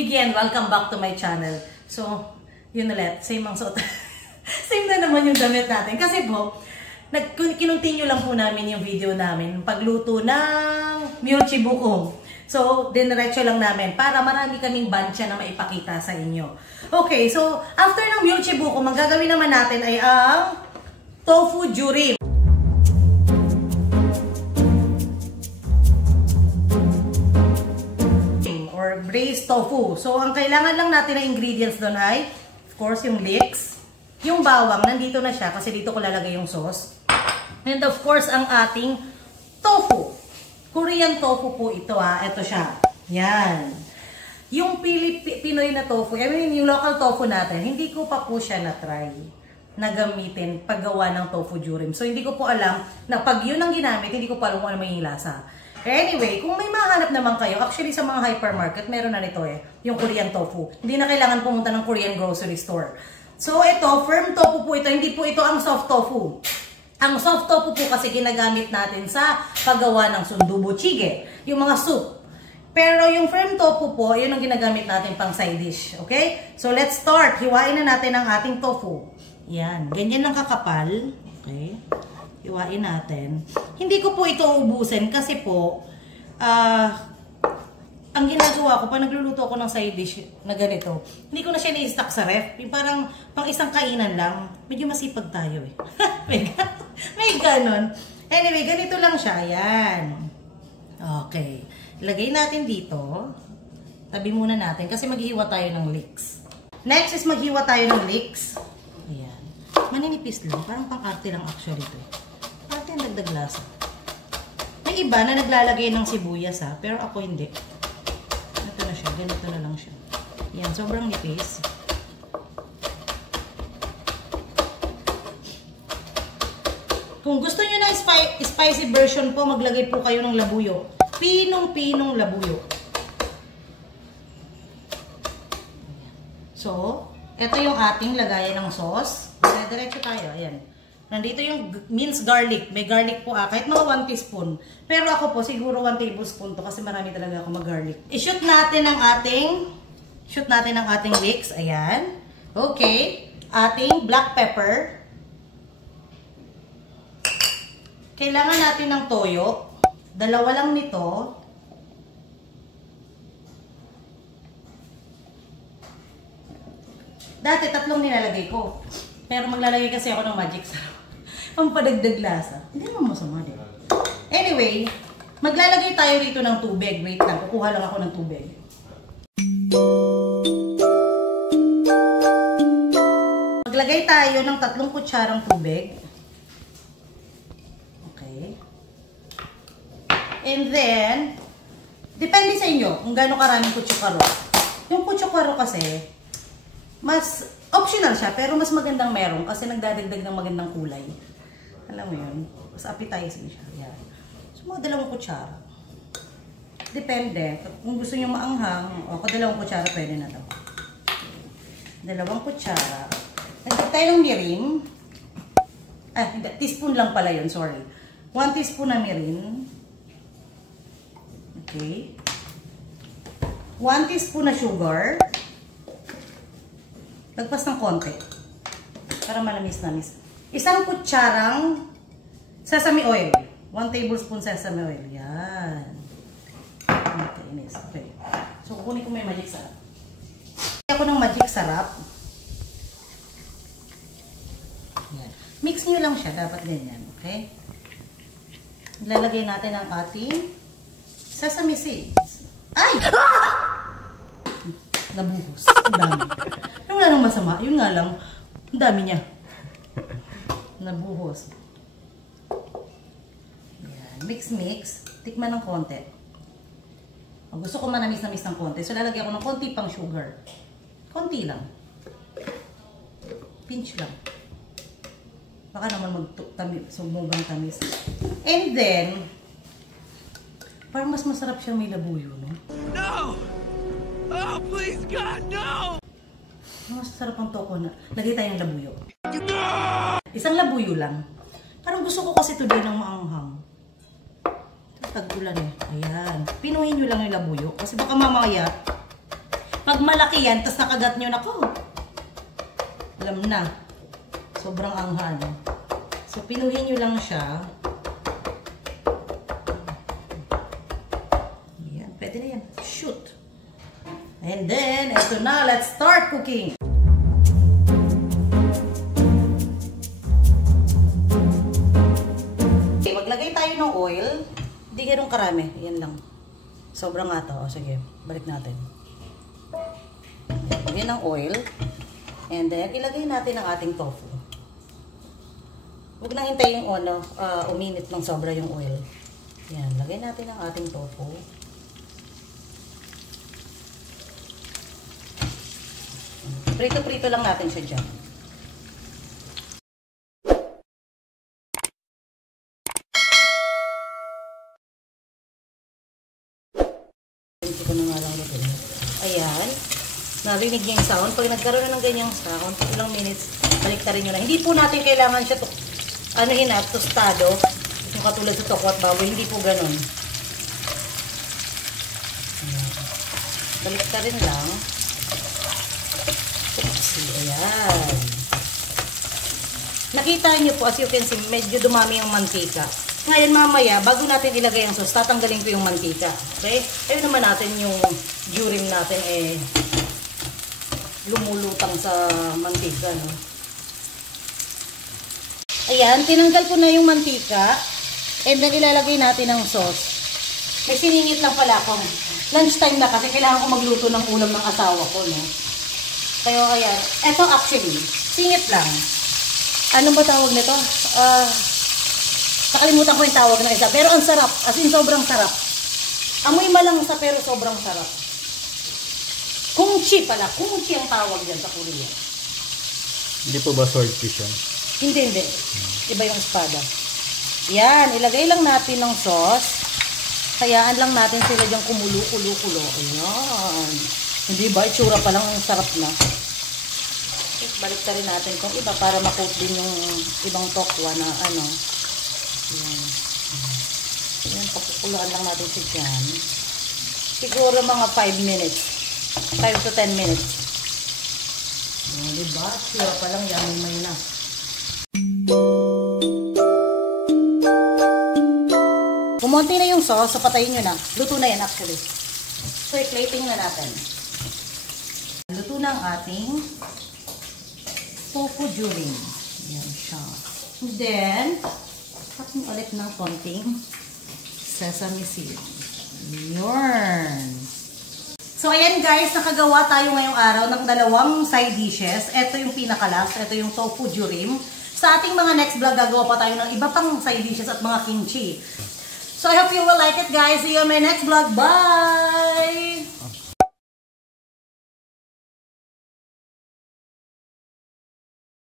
Miggy, welcome back to my channel. So, yun ulit, same ang suot. Same na naman yung damit natin. Kasi po, kinontinue lang po namin yung video namin, pagluto ng Miyuchi Bukong. So, diniretso lang namin para marami kaming bansya na maipakita sa inyo. Okay, so, after ng Miyuchi Bukong, ang gagawin naman natin ay ang tofu jurim. Or braised tofu. So, ang kailangan lang natin na ingredients doon ay, of course, yung leeks. Yung bawang, nandito na siya kasi dito ko lalagay yung sauce. And of course, ang ating tofu. Korean tofu po ito ha. Ito siya. Yan. Yung Pinoy na tofu, I mean, yung local tofu natin, hindi ko pa po siya na-try na gamitin paggawa ng tofu jurim. So, hindi ko po alam na pag yun ang ginamit, hindi ko pa alam kung ano may lasa. Anyway, kung may mahanap naman kayo, actually sa mga hypermarket, meron na nito yung Korean tofu. Hindi na kailangan pumunta ng Korean grocery store. So, ito, firm tofu po ito. Hindi po ito ang soft tofu. Ang soft tofu po kasi ginagamit natin sa paggawa ng sundubu jjigae, yung mga soup. Pero yung firm tofu po, yun ang ginagamit natin pang side dish. Okay? So, let's start. Hiwain na natin ang ating tofu. Yan. Ganyan ang kakapal. Okay? Hiwain natin. Hindi ko po ito ubusin kasi po, ang ginagawa ko, pag nagluluto ako ng side dish na ganito, hindi ko na siya na-stock sa ref. Yung parang pang isang kainan lang. Medyo masipag tayo eh. may ganon. Anyway, ganito lang siya. Yan. Okay. Lagay natin dito. Tabi muna natin kasi maghihiwa tayo ng leeks. Next is maghiwa tayo ng leeks. Ayan. Maninipis lang. Parang pang-arte lang actually ito. Arte ang dagdag lasa. May iba na naglalagay ng sibuyas ha. Pero ako hindi. Ito na siya. Ganito na lang siya. Yan. Sobrang nipis. Kung gusto nyo ng spicy version po, maglagay po kayo ng labuyo. Pinong-pinong labuyo. So, ito yung ating lagayan ng sauce. Diretso tayo. Ayan. Nandito yung minced garlic. May garlic po kahit mga 1 teaspoon. Pero ako po, siguro 1 tablespoon to kasi marami talaga ako mag-garlic. I-shoot natin ang ating leeks. Ayan. Okay. Ating black pepper. Kailangan natin ng toyo. Dalawa lang nito. Dati 3 nilalagay ko. Pero maglalagay kasi ako ng magic sarap. Ang padagdag lasa. Hindi naman masama din. Anyway, maglalagay tayo dito ng tubig. Wait lang, kukuha lang ako ng tubig. Maglagay tayo ng 3 kutsarang tubig. And then, depende sa inyo kung gaano karaming kutsukaro. Yung kutsukaro kasi, mas optional siya, pero mas magandang meron kasi nagdadagdag ng magandang kulay. Alam mo yun? Mas appetizing siya. Yan. So, mga 2 kutsara. Depende. Kung gusto nyo maanghang, o kung 2 kutsara, pwede na ito. 2 kutsara. Nagtag tayo ng mirin. Hindi. Teaspoon lang pala yun, sorry. 1 teaspoon na mirin. Okay. 1 teaspoon na sugar. Lagpas ng konti. Para malamis-namis. 1 kutsarang sesame oil. 1 tablespoon sesame oil. Yan. Okay, inis. Okay. So, kukunin ko may magic sarap. Ako ng magic sarap. Yan. Mix nyo lang siya. Dapat ganyan. Okay? Ilalagay natin ang ating sesame seeds. Ay! Nabuhos. Ang dami. Yung wala nang masama. Yun nga lang. Ang dami niya. Nabuhos. Yan. Mix. Tikman ng konti. Gusto ko manamis-namis ng konti. So, lalagyan ko ng konti pang sugar. Konti lang. Pinch lang. Baka naman sumugang tamis. And then, parang mas masarap siyang may labuyo, no? No! Oh, please, God, no! Mas masarap ang toko na. Lagay tayong labuyo. Isang labuyo lang. Parang gusto ko kasi today ng maanghang. Tag-ulan eh. Ayan. Pinuhin nyo lang yung labuyo. Kasi baka mamaya, Pag malaki yan, tapos nakagat nyo, nako. Alam na. Sobrang anghang. So, pinuhin nyo lang siya. Yan, pwede na yan. Shoot! And then, eto na. Let's start cooking! Okay, maglagay tayo ng oil. Hindi ganun karami. Yan lang. Sobrang nga to. O, sige, balik natin. Lagyan ng oil. And then, ilagay natin ang ating tofu. Huwag nang hintayin yung uminit ng sobra yung oil. Yan, lagay natin ang ating tofu. Prito-prito lang natin siya dyan. Hindi ko na nga lang luto. Ayan. Narinig niya yung sound. Pag nagkaroon na ng ganyang sound, ilang minutes, baliktarin nyo na. Hindi po natin kailangan siya tostado. Yung katulad sa toko at baboy, hindi po ganun. Baliktarin lang. Ayan. Nakita nyo po, as you can see, medyo dumami yung mantika. Ngayon mamaya, bago natin ilagay ang sauce, tatanggalin ko yung mantika. Okay? Ayun naman natin yung durum natin lumulutang sa mantika, no? Ayan, tinanggal ko na yung mantika. And then, ilalagay natin ang sauce. May siningit lang pala ako. Lunchtime na kasi kailangan ko magluto ng ulam ng asawa ko, no? Kaya, ayan. Eto actually, singit lang. Ano ba tawag nito? Nakalimutan ko yung tawag ng isa. Pero ang sarap. As in, sobrang sarap. Amoy malangsa pero sobrang sarap. Kungchi pala. Kungchi ang tawag dyan sa Korea. Hindi po ba swordfish yan? Hindi. Iba yung espada. Yan. Ilagay lang natin ng sauce. Hayaan lang natin sila dyan kumulo-kulo-kulo. Ayan. Hindi ba? Itsura pa lang ang sarap na. Balik rin natin kung iba para makoat din yung ibang tokwa na ano. Yan. Yan. Pakukuluan lang natin siya dyan. Siguro mga 5 minutes. 5 to 10 minutes. Diba? Sure pa lang yan. May na. Kumonti na yung sauce. So, patayin nyo na. Luto na yan actually. So, i-plating na natin. Luto na ang ating tofu durum. Yan siya. And then, tatin ulit ng konting sesame seed. Yun. So, ayan guys, nakagawa tayo ngayong araw ng dalawang side dishes. Ito yung pinaka-last. Ito yung tofu durum. Sa ating mga next vlog, gagawa pa tayo ng iba pang side dishes at mga kimchi. So, I hope you will like it guys. See you on my next vlog. Bye!